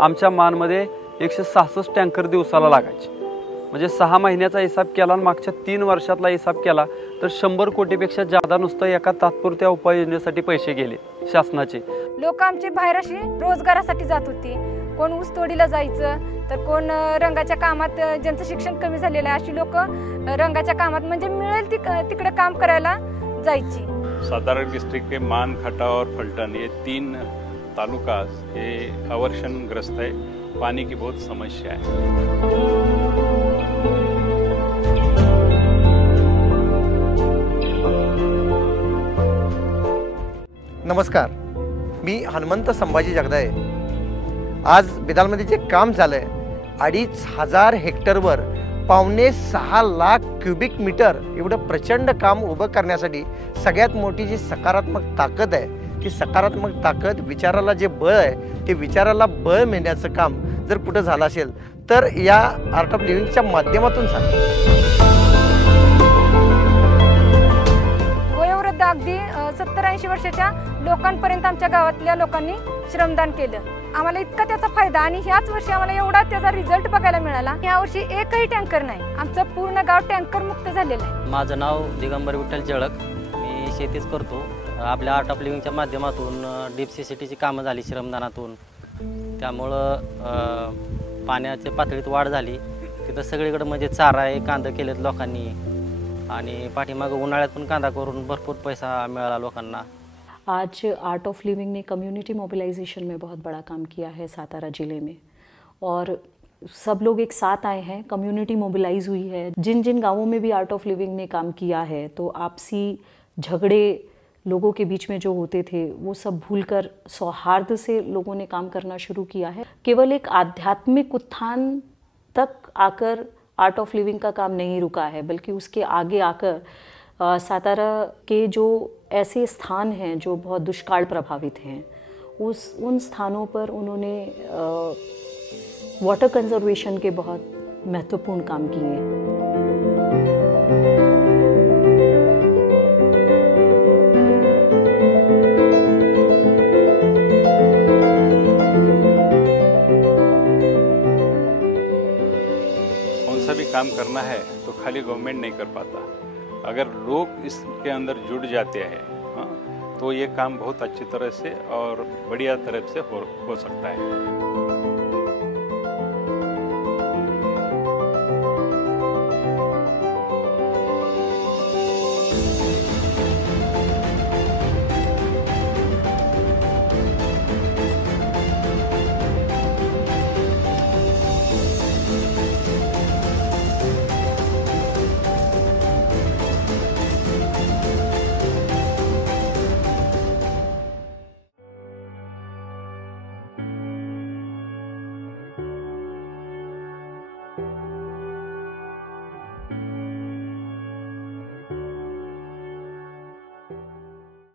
आमच्या मानमध्ये 166 टँकर दिवसाला लागायचे। म्हणजे 6 महिन्याचा हिसाब केला आणि मागच्या 3 वर्षातला हिसाब केला तर 100 कोटीपेक्षा जादा नुसतं एका तात्पुरत्या उपाययोजनेसाठी पैसे गेले शासनाचे। लोक आमचे बाहेर अशी रोजगारासाठी जात होती, कोण ऊस तोडीला जायचं तर कोण रंगाच्या कामात, ज्यांचं शिक्षण कमी झालेलं आहे अशी लोक रंगाच्या कामात म्हणजे मिळेल तिकडे काम करायला जायची। सातारा डिस्ट्रिक्ट के मान, खटाव और फलटन ये 3 तालुका ये अवर्षणग्रस्त है, पानी की बहुत समस्या है। नमस्कार, मी हनुमंत संभाजी जगदाळे। आज बिदालमध्ये जे काम झालंय 2500 हेक्टरवर 5.6 लाख क्युबिक मीटर एवढं प्रचंड काम उभं करण्यासाठी सगळ्यात मोठी जी सकारात्मक ताकद आहे ती सकारात्मक ताकद विचाराला जे बळ आहे ते विचाराला बळ मिळण्याचं काम जर कुठं झालं असेल तर या आर्ट ऑफ लिव्हिंगच्या माध्यमातून झालं। वयोवृद्ध अगदी 70-80 वर्षाच्या लोकांपर्यंत आमच्या गावातल्या लोकांनी श्रमदान केलं। आम्हाला इतका त्याचा फायदा आणि ह्याच वर्षी आम्हाला एवढा त्याचा रिझल्ट बघायला मिळाला। या वर्षी एकही टँकर नाही, आमचं पूर्ण गाव टँकर मुक्त झालेलं आहे। माझं नाव दिगंबर विठ्ठल जळक, मी शेतीच करतो। आपल्या आर्ट ऑफ लिव्हिंगच्या माध्यमातून डीप सीसीटीची कामं झाली श्रमदानातून, त्यामुळं पाण्याच्या पातळीत वाढ झाली। तिथं सगळीकडे म्हणजे चारा आहे, कांदा केलेत लोकांनी आणि पाठीमागं उन्हाळ्यात पण कांदा करून भरपूर पैसा मिळाला लोकांना। आज आर्ट ऑफ लिविंग ने कम्युनिटी मोबिलाइजेशन में बहुत बड़ा काम किया है सातारा ज़िले में, और सब लोग एक साथ आए हैं, कम्युनिटी मोबिलाइज हुई है। जिन जिन गांवों में भी आर्ट ऑफ लिविंग ने काम किया है तो आपसी झगड़े लोगों के बीच में जो होते थे वो सब भूलकर सौहार्द से लोगों ने काम करना शुरू किया है। केवल एक आध्यात्मिक उत्थान तक आकर आर्ट ऑफ लिविंग का काम नहीं रुका है, बल्कि उसके आगे आकर सातारा के जो ऐसे स्थान हैं जो बहुत दुष्काल प्रभावित हैं उन स्थानों पर उन्होंने वाटर कंजर्वेशन के बहुत महत्वपूर्ण काम किए। कौन सा भी काम करना है तो खाली गवर्नमेंट नहीं कर पाता, अगर लोग इसके अंदर जुड़ जाते हैं तो ये काम बहुत अच्छी तरह से और बढ़िया तरह से हो सकता है।